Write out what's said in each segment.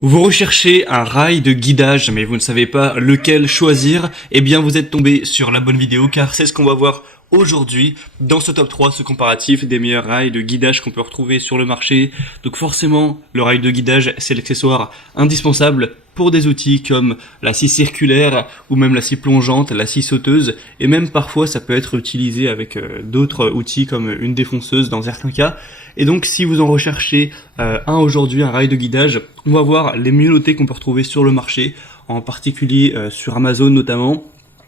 Vous recherchez un rail de guidage, mais vous ne savez pas lequel choisir, eh bien vous êtes tombé sur la bonne vidéo, car c'est ce qu'on va voir aujourd'hui dans ce top 3, ce comparatif des meilleurs rails de guidage qu'on peut retrouver sur le marché. Donc forcément, le rail de guidage, c'est l'accessoire indispensable pour des outils comme la scie circulaire ou même la scie plongeante, la scie sauteuse, et même parfois ça peut être utilisé avec d'autres outils comme une défonceuse dans certains cas. Et donc si vous en recherchez aujourd'hui, un rail de guidage, on va voir les mieux notés qu'on peut retrouver sur le marché, en particulier sur Amazon notamment.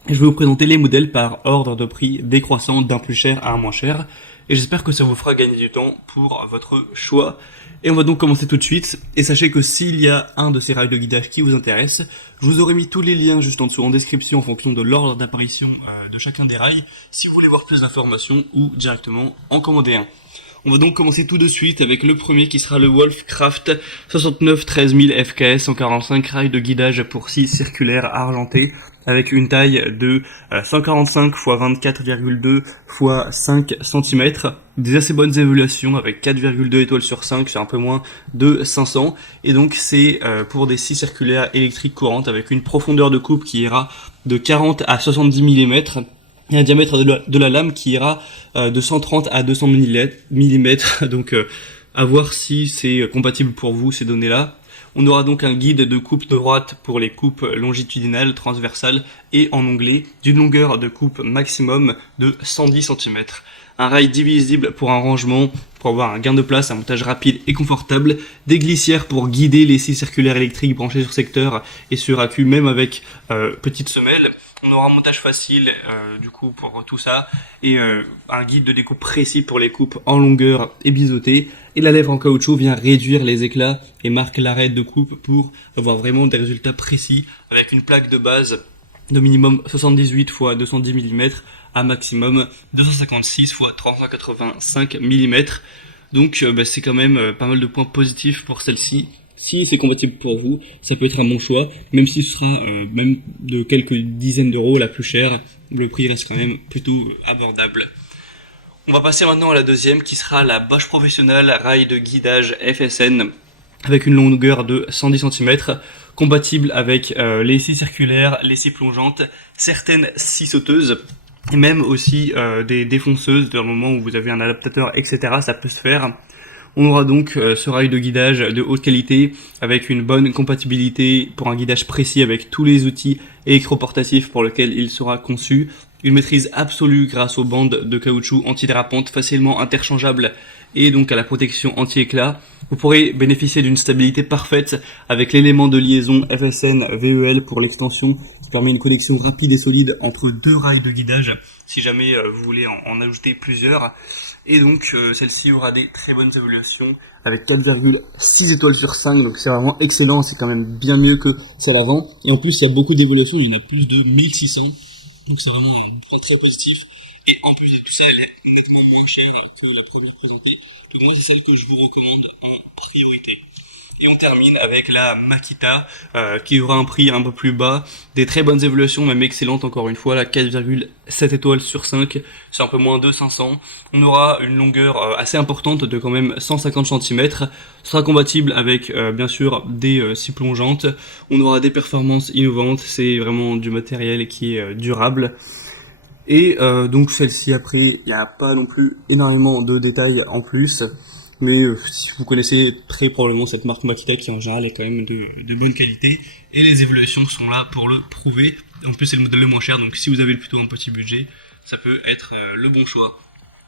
Et je vais vous présenter les modèles par ordre de prix décroissant d'un plus cher à un moins cher. Et j'espère que ça vous fera gagner du temps pour votre choix. Et on va donc commencer tout de suite. Et sachez que s'il y a un de ces rails de guidage qui vous intéresse, je vous aurai mis tous les liens juste en dessous en description en fonction de l'ordre d'apparition de chacun des rails, si vous voulez voir plus d'informations ou directement en commander un. On va donc commencer tout de suite avec le premier qui sera le Wolfcraft 69 13000 FKS 145 rail de guidage pour scie circulaire argenté avec une taille de 145 x 24,2 x 5 cm, des assez bonnes évaluations avec 4,2 étoiles sur 5 sur un peu moins de 500, et donc c'est pour des scies circulaires électriques courantes avec une profondeur de coupe qui ira de 40 à 70 mm, et un diamètre de la lame qui ira de 130 à 200 mm, donc à voir si c'est compatible pour vous ces données-là. On aura donc un guide de coupe droite pour les coupes longitudinales, transversales et en onglet, d'une longueur de coupe maximum de 110 cm. Un rail divisible pour un rangement, pour avoir un gain de place, un montage rapide et confortable, des glissières pour guider les scies circulaires électriques branchées sur secteur et sur accu, même avec petite semelle. On aura un montage facile du coup pour tout ça, et un guide de découpe précis pour les coupes en longueur et biseautées. Et la lèvre en caoutchouc vient réduire les éclats et marque l'arrêt de coupe pour avoir vraiment des résultats précis, avec une plaque de base de minimum 78 x 210 mm à maximum 256 x 385 mm. Donc c'est quand même pas mal de points positifs pour celle-ci. Si c'est compatible pour vous, ça peut être un bon choix, même si ce sera même de quelques dizaines d'euros la plus chère, le prix reste quand même plutôt abordable. On va passer maintenant à la deuxième qui sera la Bosch Professional rail de guidage FSN avec une longueur de 110 cm, compatible avec les scies circulaires, les scies plongeantes, certaines scies sauteuses, et même aussi des défonceuses dans le moment où vous avez un adaptateur, etc. Ça peut se faire. On aura donc ce rail de guidage de haute qualité avec une bonne compatibilité pour un guidage précis avec tous les outils électroportatifs pour lesquels il sera conçu. Une maîtrise absolue grâce aux bandes de caoutchouc antidérapantes facilement interchangeables et donc à la protection anti-éclat. Vous pourrez bénéficier d'une stabilité parfaite avec l'élément de liaison FSN VEL pour l'extension qui permet une connexion rapide et solide entre deux rails de guidage si jamais vous voulez en ajouter plusieurs. Et donc celle-ci aura des très bonnes évaluations avec 4,6 étoiles sur 5, donc c'est vraiment excellent, c'est quand même bien mieux que celle avant. Et en plus il y a beaucoup d'évaluations, il y en a plus de 1600, donc c'est vraiment un point très positif. Et en plus de tout ça, elle est nettement moins chère que la première présentée, donc moi c'est celle que je vous recommande en priorité. Et on termine avec la Makita qui aura un prix un peu plus bas, des très bonnes évaluations, même excellentes encore une fois, la 4,7 étoiles sur 5, c'est un peu moins de 500. On aura une longueur assez importante de quand même 150 cm, sera compatible avec bien sûr des scies plongeantes. On aura des performances innovantes, c'est vraiment du matériel qui est durable. Et donc celle-ci après, il n'y a pas non plus énormément de détails en plus. Mais si vous connaissez très probablement cette marque Makita qui en général est quand même de bonne qualité, et les évaluations sont là pour le prouver. En plus c'est le modèle le moins cher, donc si vous avez plutôt un petit budget, ça peut être le bon choix.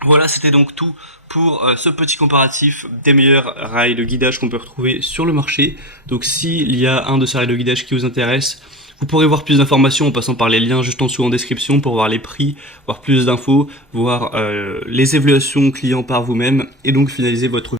Voilà, c'était donc tout pour ce petit comparatif des meilleurs rails de guidage qu'on peut retrouver sur le marché. Donc s'il y a un de ces rails de guidage qui vous intéresse, vous pourrez voir plus d'informations en passant par les liens juste en dessous en description pour voir les prix, voir plus d'infos, voir les évaluations clients par vous-même et donc finaliser votre